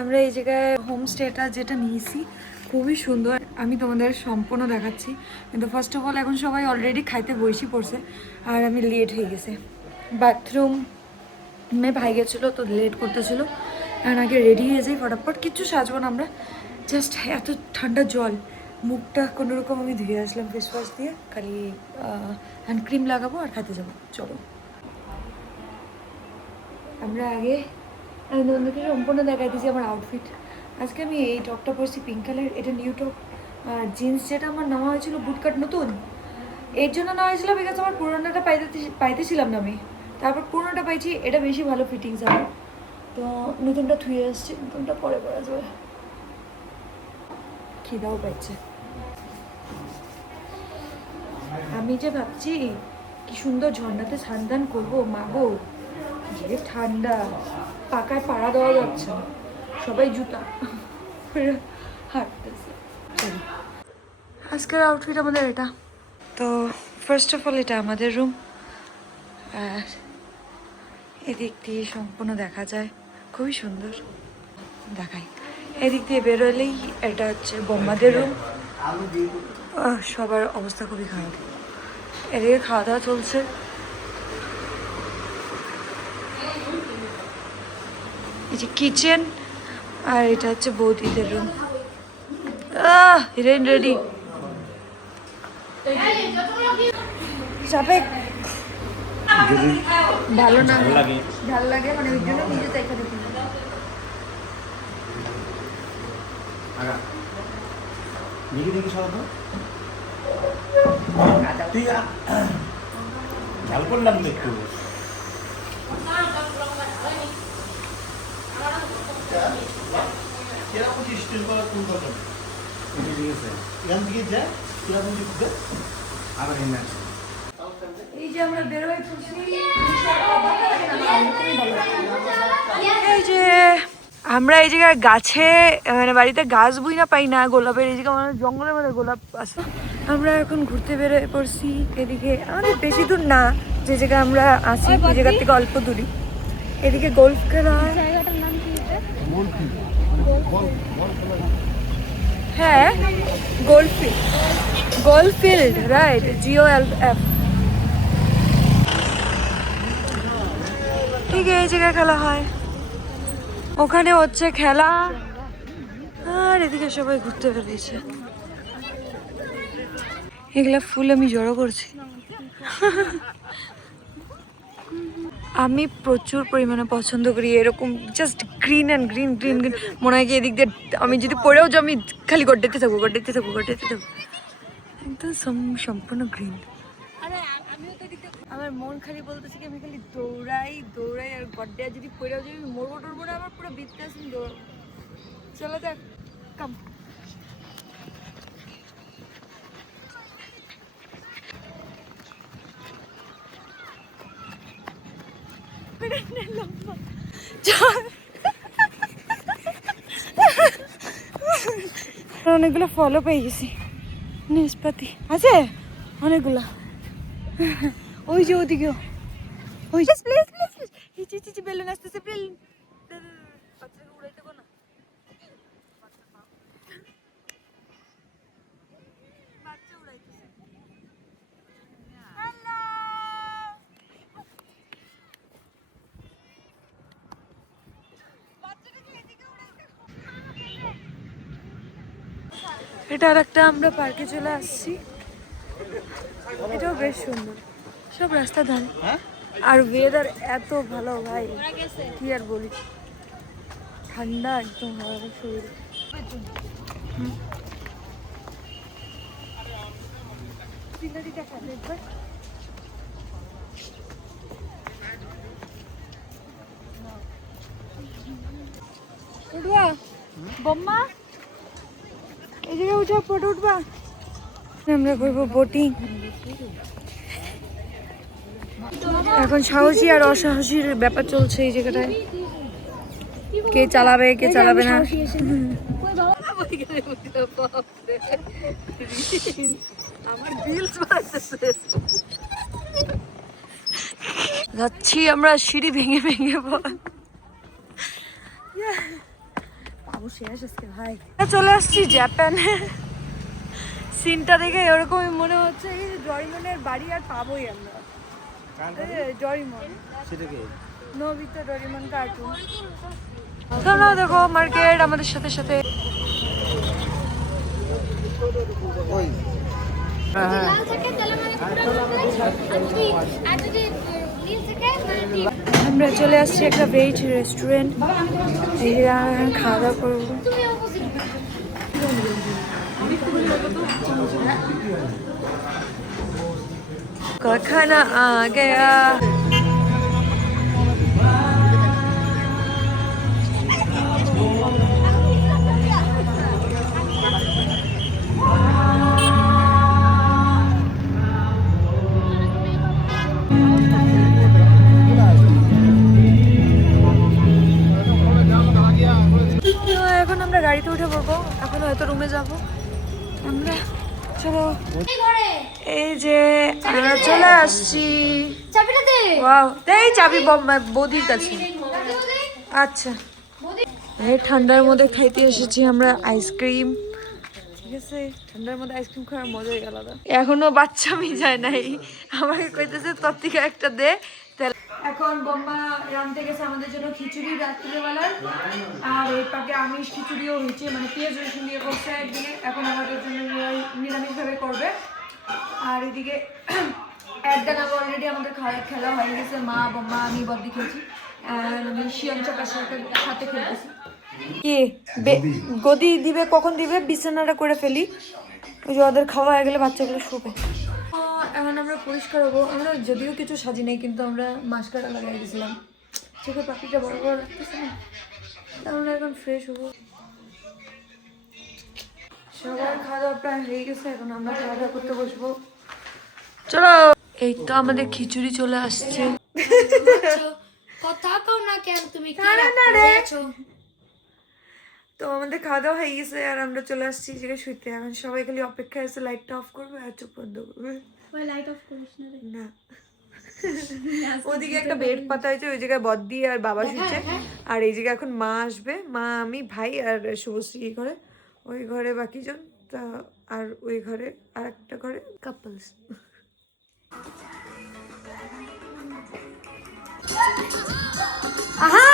আমরা এই জায়গায় হোমস্টেটা যেটা নিয়েছি খুবই সুন্দর, আমি তোমাদের সম্পূর্ণ দেখাচ্ছি। কিন্তু ফার্স্ট অফ অল এখন সবাই অলরেডি খাইতে বসে পড়ছে আর আমি লেট হয়ে গেছে। বাথরুমে ভাই গেছিলো তো লেট করতেছিল, এখন আগে রেডি হয়ে যাই ফটাফট। কিচ্ছু সাজবো না আমরা, জাস্ট এত ঠান্ডা জল, মুখটা কোনোরকম আমি ধুয়ে আসলাম ফেস ওয়াশ দিয়ে, খালি হ্যান্ড ক্রিম লাগাবো আর খাইতে যাবো। চলো আমরা আগে, আমি তোমাদেরকে সম্পূর্ণ দেখাইতেছি আমার আউটফিট। আজকে আমি এই টপটা পরছি পিঙ্ক কালার, এটা নিউ টপ। আর জিন্স যেটা আমার নেওয়া হয়েছিল বুটকাট নতুন, এর জন্য নেওয়া হয়েছিল বিকজ আমার পুরোনোটা পাইতেছিলাম না আমি, তারপর পুরোনোটা পাইছি, এটা বেশি ভালো ফিটিংস আমার, তো নতুনটা থুয়ে আসছে, নতুনটা পরে পরা যাবে। খিদাও পাইছে। আমি যে ভাবছি কি সুন্দর ঝর্ণাতে স্নান করবো, মাগো যে ঠান্ডা, পাকায় পাড়া দেওয়া যাচ্ছে না, সবাই জুতা হাঁটতেছে। চলো, আজকের আউটফিট আমাদের এটা। তো ফার্স্ট অফ অল এটা আমাদের রুম, আর এদিক দিয়ে সম্পূর্ণ দেখা যায়, খুবই সুন্দর। দেখাই, এদিক দিয়ে বেরোলেই এটা হচ্ছে বোম্মাদের রুম। সবার অবস্থা খুবই খারাপ, এদিকে খাওয়া দাওয়া চলছে। এই যে কিচেন, আর এটা হচ্ছে বৌদিদের রুম। হিরোইন রেডি, চাপে ভালো না, ভালো লাগে মানে ওই জন্য নিজে দেখা দেখি। দেখি সব তুই ঝাল করলাম একটু। এই যে আমরা বেরোয় পড়ছি, এই যে আমরা এই জায়গায় গাছে, মানে বাড়িতে গাছ বুই না পাই না গোলাপের, এই জায়গায় মানে জঙ্গলের মধ্যে গোলাপ আছে। আমরা এখন ঘুরতে বেরোয় পড়ছি এদিকে, আমাদের বেশি দূর না, যে জায়গায় আমরা আছি ওই জায়গার থেকে অল্প দূরই। এদিকে গোল্ফ খেলা হয়। হ্যাঁ, গোল্ফ ফিল্ড রাইট, GOLF। ঠিক এই জায়গায় খেলা হয়, ওখানে হচ্ছে খেলা, আর এদিকে সবাই ঘুরতে বেরিয়েছে। এগুলা ফুল আমি জড়ো করছি। আমি প্রচুর পরিমাণে পছন্দ করি এরকম just green and green green green. মনে হয় কি এদিক দিয়ে আমি যদি পড়েও যাই আমি খালি গড্ডাতে থাকবো, গড্ডাতে থাকবো, গড্ডাতে থাকবো, একদম সম্পূর্ণ গ্রিন। আমার মন খালি বলতেছে কি আমি খালি দৌড়াই দৌড়াই, আর গড্ডা যদি পড়েও যাই আমি মরবো টরবো না, আমার পুরো বিদ্যা আছে দৌড়। চলো দেখ কাম। অনেকগুলো ফলও পেয়ে গেছি, নিষ্পাতি আছে অনেকগুলো। ওই যে ওদিকেও, ওই যে প্লিজ প্লিজ প্লিজ, হিচি হিচি বেলুন আসতেছে, বেলুন বাচ্চাকে উড়াইতে না। বাচ্চা উড়াইতেছে। এটা আর একটা, আমরা পার্কে চলে আসছি, এটাও বেশ সুন্দর, সব রাস্তা ধারে, আর ওয়েদার এত ভালো ভাই কি আর বলি, ঠান্ডা একদম হাওয়া শরীর। উঠবা বোম্মা, এই জায়গায় উঠা ফটো উঠবা। আমরা করবো বোটিং। এখন সাহসী আর অসাহসীর ব্যাপার চলছে এই জায়গাটায়, কে চালাবে কে চালাবে না। যাচ্ছি আমরা সিঁড়ি ভেঙে ভেঙে, শেষ আজকে ভাই চলে আসছি জাপানে সিনটা দেখে এরকমই মনে হচ্ছে এই ডরিমনের বাড়ি আর পাবোই আমরা ডরিমন সেটাকে নোবিতা ডরিমন কার্টুন চলো দেখো মার্কেট আমাদের সাথে সাথে ওই আমরা চলে আসছি একটা ভেজ রেস্টুরেন্ট খাওয়া দাওয়া করবো খানা আ গয়া এখন আমরা গাড়িতে উঠে পড়বো এখন হয়তো রুমে যাব আমরা চলো এই যে আমরা চলে আসছি ওয়াও এই চাবি বৌদির কাছে আচ্ছা এই ঠান্ডার মধ্যে খাইতে এসেছি আমরা আইসক্রিম ঠিক আছে ঠান্ডার মধ্যে আইসক্রিম খাওয়ার মজাই আলাদা এখনো বাচ্চা আমি যায় নাই আমাকে কইতেছে তোর থেকে একটা দে এখন বোম্মা রাঁধতে গেছে আমাদের জন্য খিচুড়ি রাত্রিবেলার আর এই পাকে আমিষ খিচুড়িও হয়েছে মানে পেঁয়াজ রসুন দিয়ে করছে একদিকে এখন আমাদের জন্য নিরামিষভাবে করবে আর এদিকে একদান অলরেডি আমাদের খেলা হয়ে গেছে মা বোম্মা আমি বদ্দি খেয়েছি আমি শিয়ন চাকার সাথে খেলতেছি কি গদি দিবে কখন দিবে বিছানাটা করে ফেলি ওই যে ওদের খাওয়া হয়ে গেলে বাচ্চাগুলো শুবে এখন আমরা পরিষ্কার হবো আমরা যদিও কিছু সাজি নাই কিন্তু আমরা মাস্কারা লাগাই দিয়েছিলাম চোখে পাখিটা বড় বড় লাগতেছে না আমরা এখন ফ্রেশ হবো সবার খাওয়া দাওয়া প্রায় হয়ে গেছে এখন আমরা খাওয়া দাওয়া করতে বসবো চলো এই তো আমাদের খিচুড়ি চলে আসছে কথা কও না কেন তুমি কি আছো তো আমাদের খাওয়া দাওয়া হয়ে গেছে আর আমরা চলে আসছি জায়গায় শুইতে এখন সবাই খালি অপেক্ষা আছে লাইটটা অফ করবে আর চুপ বন্ধ করবে ওই লাইট অফ করিস না রে না ওদিকে একটা বেড পাতা হয়েছে ওই জায়গায় বদ্দি আর বাবা শুচ্ছে আর এই জায়গায় এখন মা আসবে মা আমি ভাই আর শুভশ্রী এই ঘরে ওই ঘরে বাকিজন তা আর ওই ঘরে আর একটা ঘরে কাপলস আহা